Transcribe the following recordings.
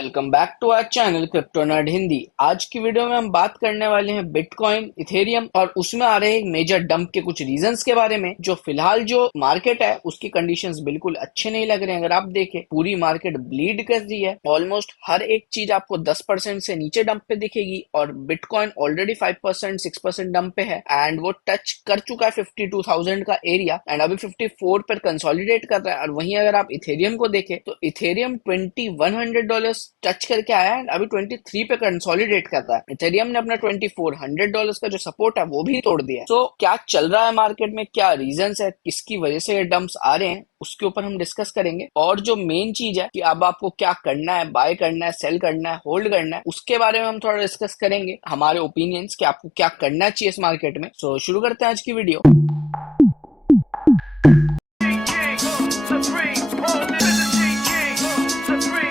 Welcome back to our channel Crypto Nerd Hindi. आज की video में हम बात करने वाले हैं बिटकॉइन, इथेरियम और उसमें आ रहे मेजर डंप के कुछ रीजंस के बारे में। जो फिलहाल जो मार्केट है उसकी कंडीशंस बिल्कुल अच्छे नहीं लग रहे हैं। अगर आप देखें पूरी मार्केट ब्लीड कर रही है, ऑलमोस्ट हर एक चीज आपको 10% से नीचे डंप पे दिखेगी और बिटकॉइन ऑलरेडी 5% 6% डंप पे है एंड वो टच कर चुका है 52,000 का एरिया एंड अभी 54 पर कंसोलिडेट कर रहा है। और वहीं अगर आप इथेरियम को देखें तो इथेरियम $2,100 टच करके आया है, अभी 23 पे कंसोलिडेट कर रहा है। इथेरियम ने अपना $2,400 का जो सपोर्ट है वो भी तोड़ दिया है। तो क्या चल रहा है मार्केट में, क्या रीजंस है, किसकी वजह से ये डंप्स आ रहे हैं, उसके ऊपर हम डिस्कस करेंगे। और जो मेन चीज है कि अब आपको क्या करना है, बाय करना है, सेल करना है, होल्ड करना है, उसके बारे में हम थोड़ा डिस्कस करेंगे, हमारे ओपिनियंस कि आपको क्या करना चाहिए इस मार्केट में। सो शुरू करते हैं आज की वीडियो।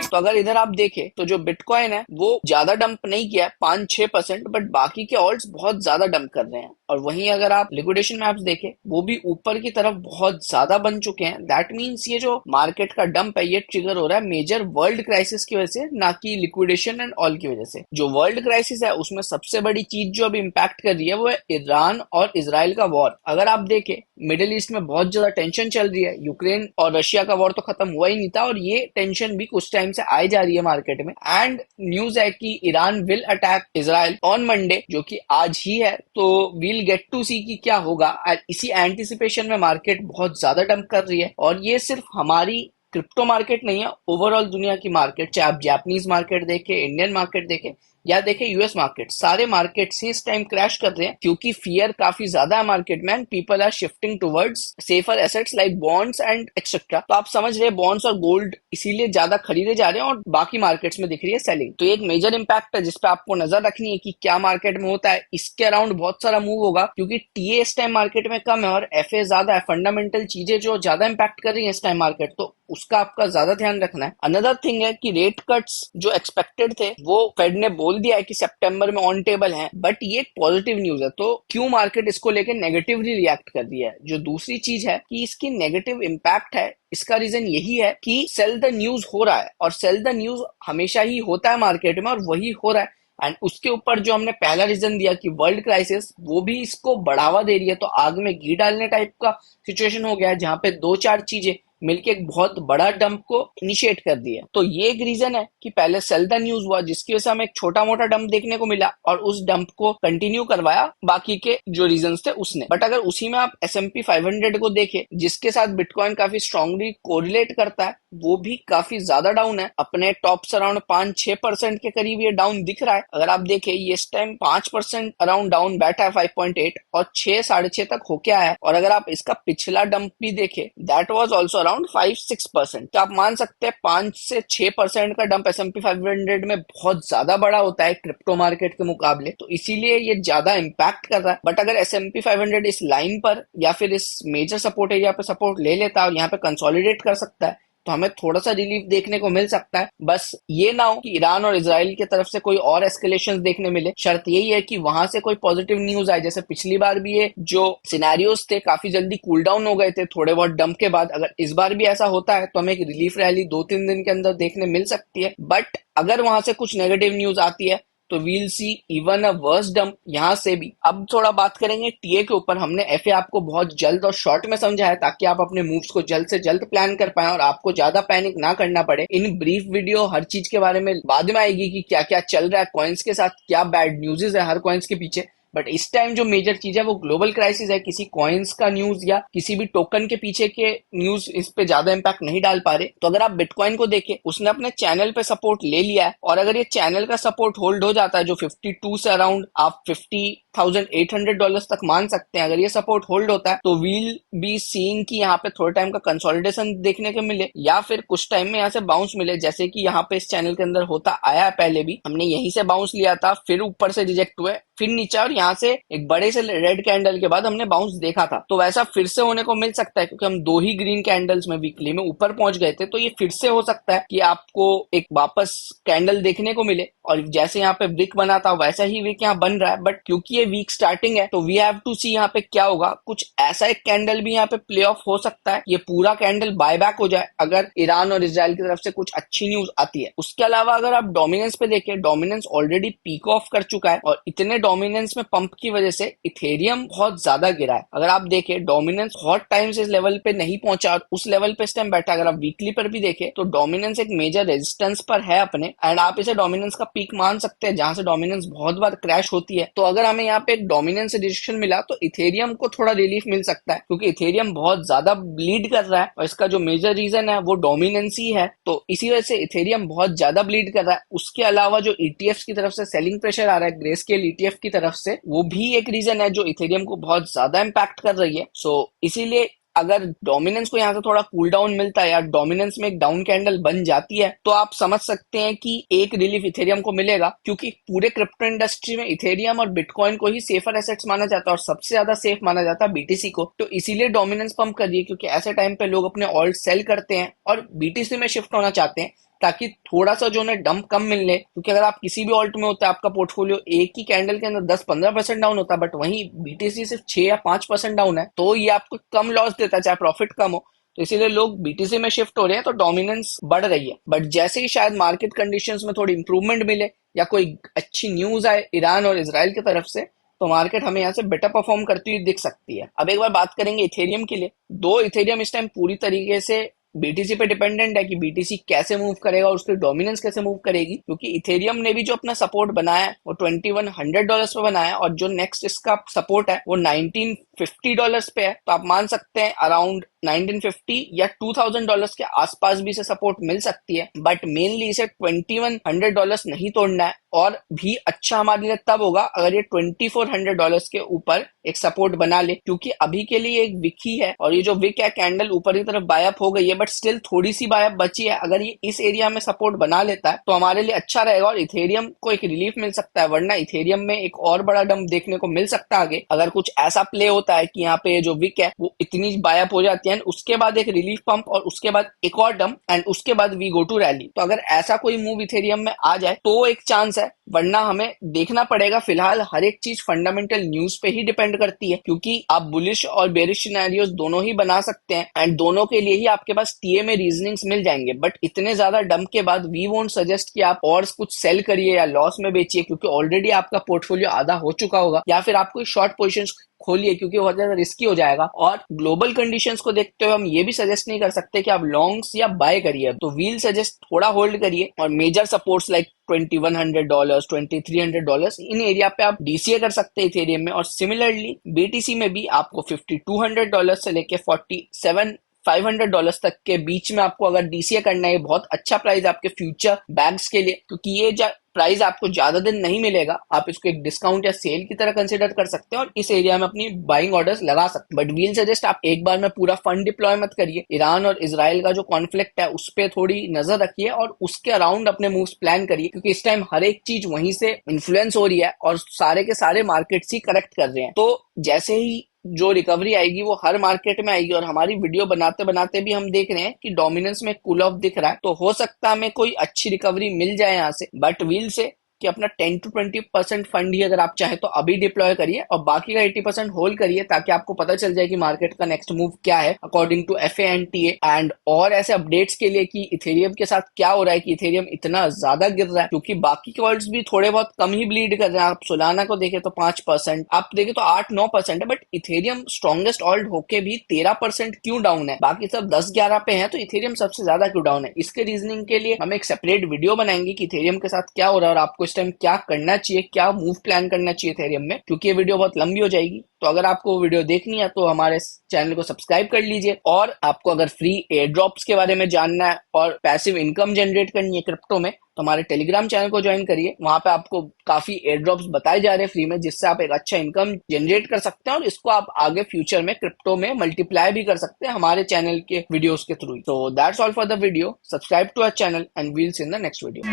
तो अगर इधर आप देखें तो जो बिटकॉइन है वो ज्यादा डंप नहीं किया है, 5-6%, बट बाकी के ऑल्ट्स बहुत ज्यादा डंप कर रहे हैं। और वहीं अगर आप लिक्विडेशन मैप्स देखें वो भी ऊपर की तरफ बहुत ज्यादा बन चुके हैं। दैट मीन्स ये जो मार्केट का डंप है ये ट्रिगर हो रहा है मेजर वर्ल्ड क्राइसिस की वजह से, ना कि लिक्विडेशन एंड ऑल की वजह से। जो वर्ल्ड क्राइसिस है उसमें सबसे बड़ी चीज जो अभी इम्पैक्ट कर रही है वो है ईरान और इजराइल का वॉर। अगर आप देखें मिडिल ईस्ट में बहुत ज्यादा टेंशन चल रही है, यूक्रेन और रशिया का वॉर तो खत्म हुआ ही नहीं था और ये टेंशन भी कुछ टाइम से आई जा रही है मार्केट में। एंड न्यूज है कि Iran will attack Israel on Monday, जो कि आज ही है। तो वील गेट टू सी कि क्या होगा। इसी एंटिसिपेशन में मार्केट बहुत ज्यादा डंप कर रही है। और ये सिर्फ हमारी क्रिप्टो मार्केट नहीं है, ओवरऑल दुनिया की मार्केट, चाहे आप जापानीज मार्केट देखे, इंडियन मार्केट देखे या देखे यूएस मार्केट, सारे मार्केट ही इस टाइम क्रैश कर रहे हैं क्योंकि फियर काफी ज्यादा है मार्केट में and people are shifting towards safer assets like bonds and etcetera. तो आप समझ रहे हैं बॉन्ड्स और गोल्ड इसीलिए ज्यादा खरीदे जा रहे हैं और बाकी मार्केट्स में दिख रही है सेलिंग। तो ये एक मेजर इंपैक्ट है जिसपे आपको नजर रखनी है कि क्या मार्केट में होता है। इसके अराउंड बहुत सारा मूव होगा क्योंकि टीए इस टाइम मार्केट में कम है और एफए ज्यादा है। फंडामेंटल चीजें जो ज्यादा इंपैक्ट कर रही है इस टाइम मार्केट, तो उसका आपका ज्यादा ध्यान रखना है। अनदर थिंग है कि रेट कट्स जो एक्सपेक्टेड थे वो फेड ने बोल दिया है कि सितंबर में ऑन टेबल है, बट ये एक पॉजिटिव न्यूज है। तो क्यों मार्केट इसको लेकर नेगेटिवली रिएक्ट कर रही है। जो दूसरी चीज है कि इसकी नेगेटिव इंपैक्ट है, इसका रीजन यही है कि सेल द न्यूज हो रहा है और सेल द न्यूज हमेशा ही होता है मार्केट में और वही हो रहा है। एंड उसके ऊपर जो हमने पहला रीजन दिया कि वर्ल्ड क्राइसिस, वो भी इसको बढ़ावा दे रही है। तो आग में घी डालने टाइप का सिचुएशन हो गया है जहां पे दो चार चीजें मिलके एक बहुत बड़ा डंप को इनिशिएट कर दिया। तो ये एक रीजन है कि पहले सेल द न्यूज हुआ जिसकी वजह से हमें एक छोटा मोटा डंप देखने को मिला और उस डंप को कंटिन्यू करवाया बाकी के जो रीजंस थे उसने। बट अगर उसी में आप S&P 500 को देखें जिसके साथ बिटकॉइन काफी स्ट्रांगली कोरिलेट करता है, वो भी काफी ज्यादा डाउन है। अपने टॉप से अराउंड 5-6% के करीब ये डाउन दिख रहा है। अगर आप देखें ये इस टाइम 5% अराउंड डाउन बैठा है 5.8 और 6-6.5 तक होके आया है। और अगर आप इसका पिछला डंप भी देखें दैट वाज आल्सो अराउंड 5-6%। तो आप मान सकते हैं 5 से 6% का डंप S&P 500 में बहुत ज्यादा बड़ा होता है क्रिप्टो मार्केट के मुकाबले। तो इसीलिए ये ज्यादा इंपैक्ट कर रहा है। बट अगर S&P 500 इस लाइन पर या फिर इस मेजर सपोर्ट एरिया पर सपोर्ट ले लेता है और यहाँ पे कंसोलिडेट कर सकता है तो हमें थोड़ा सा रिलीफ देखने को मिल सकता है। बस ये ना हो कि ईरान और इजराइल की तरफ से कोई और एस्केलेशन देखने मिले। शर्त यही है कि वहां से कोई पॉजिटिव न्यूज आए। जैसे पिछली बार भी ये जो सिनेरियोस थे काफी जल्दी कूल डाउन हो गए थे थोड़े बहुत डंप के बाद। अगर इस बार भी ऐसा होता है तो हमें एक रिलीफ रैली 2-3 दिन के अंदर देखने मिल सकती है। बट अगर वहां से कुछ नेगेटिव न्यूज आती है तो we'll see even a worse dump यहां से भी। अब थोड़ा बात करेंगे टीए के ऊपर। हमने एफए आपको बहुत जल्द और शॉर्ट में समझाया ताकि आप अपने मूव्स को जल्द से जल्द प्लान कर पाए और आपको ज्यादा पैनिक ना करना पड़े। इन ब्रीफ वीडियो हर चीज के बारे में बाद में आएगी कि क्या क्या चल रहा है कॉइन्स के साथ, क्या बैड न्यूज़ है हर कॉइन्स के पीछे। बट इस टाइम जो मेजर चीज है वो ग्लोबल क्राइसिस है। किसी कॉइन्स का न्यूज या किसी भी टोकन के पीछे के न्यूज इस पे ज्यादा इंपैक्ट नहीं डाल पा रहे। तो अगर आप बिटकॉइन को देखें उसने अपने चैनल पे सपोर्ट ले लिया है और अगर ये चैनल का सपोर्ट होल्ड हो जाता है जो 52 से अराउंड आप $50,800 तक मान सकते हैं, अगर ये सपोर्ट होल्ड होता है तो वील बी सीइंग कि यहाँ पे थोड़े टाइम का कंसोलिडेशन देखने को मिले या फिर कुछ टाइम में यहाँ से बाउंस मिले, जैसे कि यहाँ पे इस चैनल के अंदर होता आया है। पहले भी हमने यहीं से बाउंस लिया था, फिर ऊपर से रिजेक्ट हुए, फिर नीचे और यहाँ से एक बड़े से रेड कैंडल के बाद हमने बाउंस देखा था। तो वैसा फिर से होने को मिल सकता है क्योंकि हम दो ही ग्रीन कैंडल्स में वीकली में ऊपर पहुंच गए थे। तो ये फिर से हो सकता है कि आपको एक वापस कैंडल देखने को मिले और जैसे यहाँ पे विक बना था वैसा ही विक यहाँ बन रहा है। बट क्योंकि ये वीक स्टार्टिंग है, तो वी हैव टू सी यहाँ पे क्या होगा। कुछ ऐसा एक कैंडल भी यहाँ पे प्ले ऑफ हो सकता है, ये पूरा कैंडल बायबैक हो जाए अगर ईरान और इजराइल की तरफ से कुछ अच्छी न्यूज आती है। उसके अलावा अगर आप डोमिनेंस पे देखें, डोमिनेंस ऑलरेडी पीक ऑफ कर चुका है और इतने डोमिनेंस में पंप की वजह से इथेरियम बहुत ज्यादा गिरा है। अगर आप देखें डोमिनेंस बहुत टाइम से इस लेवल पे नहीं पहुंचा और उस लेवल पे इस टाइम बैठा। अगर आप वीकली पर भी देखें तो डोमिनेंस एक मेजर रेजिस्टेंस पर है अपने, एंड आप इसे डोमिनेंस का पीक मान सकते हैं जहां से डोमिनेंस बहुत बार क्रैश होती है। तो अगर हमें यहाँ पे एक डोमिनेंस रिजेक्शन मिला तो इथेरियम को थोड़ा रिलीफ मिल सकता है, क्योंकि इथेरियम बहुत ज्यादा ब्लीड कर रहा है और इसका जो मेजर रीजन है वो डोमिनेंस ही है। तो इसी वजह से इथेरियम बहुत ज्यादा ब्लीड कर रहा है। उसके अलावा जो ईटीएफ की तरफ से सेलिंग प्रेशर आ रहा है ग्रेस्केल ईटीएफ की तरफ से, वो भी एक रीजन है जो इथेरियम को बहुत ज्यादा इंपैक्ट कर रही है। सो इसीलिए अगर डोमिनेंस को यहाँ से थोड़ा कूल डाउन मिलता है या डोमिनेंस में एक डाउन कैंडल बन जाती है तो आप समझ सकते हैं कि एक रिलीफ इथेरियम को मिलेगा, क्योंकि पूरे क्रिप्टो इंडस्ट्री में इथेरियम और बिटकॉइन को ही सेफर एसेट्स माना जाता है और सबसे ज्यादा सेफ माना जाता है बीटीसी को। तो इसीलिए डोमिनेंस पंप कर रही है, क्योंकि ऐसे टाइम पे लोग अपने ऑल्ट सेल करते हैं और बीटीसी में शिफ्ट होना चाहते हैं ताकि थोड़ा सा जो उन्हें डंप कम मिलने। क्योंकि अगर आप किसी भी ऑल्ट में होता है आपका पोर्टफोलियो एक ही कैंडल के अंदर 10-15% डाउन होता है, बट वहीं बीटीसी सिर्फ 6 या 5% डाउन है, तो ये आपको कम लॉस देता है चाहे प्रॉफिट कम हो। तो इसीलिए लोग बीटीसी में शिफ्ट हो रहे हैं, तो डोमिनेंस बढ़ रही है। बट जैसे ही शायद मार्केट कंडीशंस में थोड़ी इंप्रूवमेंट मिले या कोई अच्छी न्यूज आए ईरान और इसराइल की तरफ से, तो मार्केट हमें यहाँ से बेटर परफॉर्म करती हुई दिख सकती है। अब एक बार बात करेंगे इथेरियम के लिए। दो इथेरियम इस टाइम पूरी तरीके से बीटीसी पे डिपेंडेंट है कि बीटीसी कैसे मूव करेगा और उसकी डोमिनेंस कैसे मूव करेगी, क्योंकि इथेरियम ने भी जो अपना सपोर्ट बनाया है वो $2100 पे बनाया है और जो नेक्स्ट इसका सपोर्ट है वो $1950 पे है। तो आप मान सकते हैं अराउंड 1950 या $2000 के आसपास भी इसे सपोर्ट मिल सकती है। बट मेनली इसे $2100 नहीं तोड़ना है, और भी अच्छा हमारे लिए तब होगा अगर ये $2400 के ऊपर एक सपोर्ट बना ले, क्योंकि अभी के लिए एक विक ही है और ये जो विक है कैंडल ऊपर की तरफ बायअप हो गई है, बट स्टिल थोड़ी सी बायअप बची है। अगर ये इस एरिया में सपोर्ट बना लेता है तो हमारे लिए अच्छा रहेगा और इथेरियम को एक रिलीफ मिल सकता है, वरना इथेरियम में एक और बड़ा डंप देखने को मिल सकता है आगे। अगर कुछ ऐसा प्ले होता है कि यहाँ पे जो विक है वो इतनी बायअप हो जाती है एंड उसके बाद एक रिलीफ पंप और उसके बाद एक और डंप एंड उसके बाद वी गो टू रैली, तो अगर ऐसा कोई मूव इथेरियम में आ जाए तो एक चांस है, वरना हमें देखना पड़ेगा। फिलहाल हर एक चीज फंडामेंटल न्यूज पे ही डिपेंड करती है, क्योंकि आप बुलिश और बेरिश सिनेरियोस दोनों ही बना सकते हैं एंड दोनों के लिए ही आपके पास टीए में रीजनिंग्स मिल जाएंगे। बट इतने ज्यादा डंप के बाद वी वोंट सजेस्ट कि आप और कुछ सेल करिए या लॉस में बेचिए, क्योंकि ऑलरेडी आपका पोर्टफोलियो आधा हो चुका होगा, या फिर आप कोई शॉर्ट पोजीशंस खोलिए क्योंकि बहुत ज्यादा रिस्की हो जाएगा। और ग्लोबल कंडीशंस को देखते हुए हम ये भी सजेस्ट नहीं कर सकते कि आप लॉन्ग्स या बाय करिए, तो व्हील सजेस्ट थोड़ा होल्ड करिए और मेजर सपोर्ट्स लाइक $2100, $2300 इन एरिया पे आप डीसीए कर सकते हैं इथेरियम में। और सिमिलरली बीटीसी में भी आपको $5200 से लेके $47,500 तक के बीच में आपको अगर डीसीए करना है, बहुत अच्छा प्राइस आपके फ्यूचर बैग्स के लिए, क्योंकि ये प्राइस आपको ज्यादा दिन नहीं मिलेगा। आप इसको एक डिस्काउंट या सेल की तरह कंसिडर कर सकते हैं और इस एरिया में अपनी बाइंग ऑर्डर्स लगा सकते हैं। बट व्हील सजेस्ट आप एक बार में पूरा फंड डिप्लॉय मत करिए। ईरान और इजराइल का जो कॉन्फ्लिक्ट है उस पर थोड़ी नजर रखिए और उसके अराउंड अपने मूव्स प्लान करिए, क्योंकि इस टाइम हर एक चीज वहीं से इन्फ्लुएंस हो रही है और सारे के सारे मार्केट्स ही करेक्ट कर रहे हैं। तो जैसे ही जो रिकवरी आएगी वो हर मार्केट में आएगी। और हमारी वीडियो बनाते बनाते भी हम देख रहे हैं कि डोमिनेंस में कूल ऑफ दिख रहा है, तो हो सकता है हमें कोई अच्छी रिकवरी मिल जाए यहाँ से। बट व्हील से कि अपना 10 to 20% फंड ही अगर आप चाहें तो अभी डिप्लॉय करिए और बाकी का 80% होल्ड करिए, ताकि आपको पता चल जाए कि मार्केट का नेक्स्ट मूव क्या है according to FA and TA. And और ऐसे अपडेट्स के लिए कि इथेरियम के साथ क्या हो रहा है, कि इथेरियम इतना ज्यादा गिर रहा है, क्योंकि बाकी के ऑल्ट्स भी थोड़े बहुत कम ही ब्लीड कर रहे हैं। आप सोलाना को देखें तो 5%, आप देखें तो 8-9% है, बट इथेरियम स्ट्रॉन्गेस्ट ऑल्ट होके भी 13% क्यों डाउन है? बाकी सब 10-11 पे है, तो इथेरियम सबसे ज्यादा क्यों डाउन है? इसके रीजनिंग के लिए हम एक सेपरेट वीडियो बनाएंगे कि इथेरियम के साथ क्या हो रहा है और आपको इस टाइम क्या करना चाहिए, क्या मूव प्लान करना चाहिए इथेरियम में, क्योंकि ये वीडियो बहुत लंबी हो जाएगी। तो अगर आपको वो वीडियो देखनी है तो हमारे चैनल को सब्सक्राइब कर लीजिए। और आपको अगर फ्री एयर ड्रॉप्स के बारे में जानना है और पैसिव इनकम जनरेट करनी है क्रिप्टो में, तो हमारे टेलीग्राम चैनल को ज्वाइन करिए। वहां पे आपको काफी एयर ड्रॉप्स बताए जा रहे हैं फ्री में, जिससे आप एक अच्छा इनकम जनरेट कर सकते हैं और इसको आप आगे फ्यूचर में क्रिप्टो में मल्टीप्लाई भी कर सकते हैं हमारे चैनल के वीडियोस के थ्रू। तो that's all for the video. Subscribe to our channel and we'll see in the next video.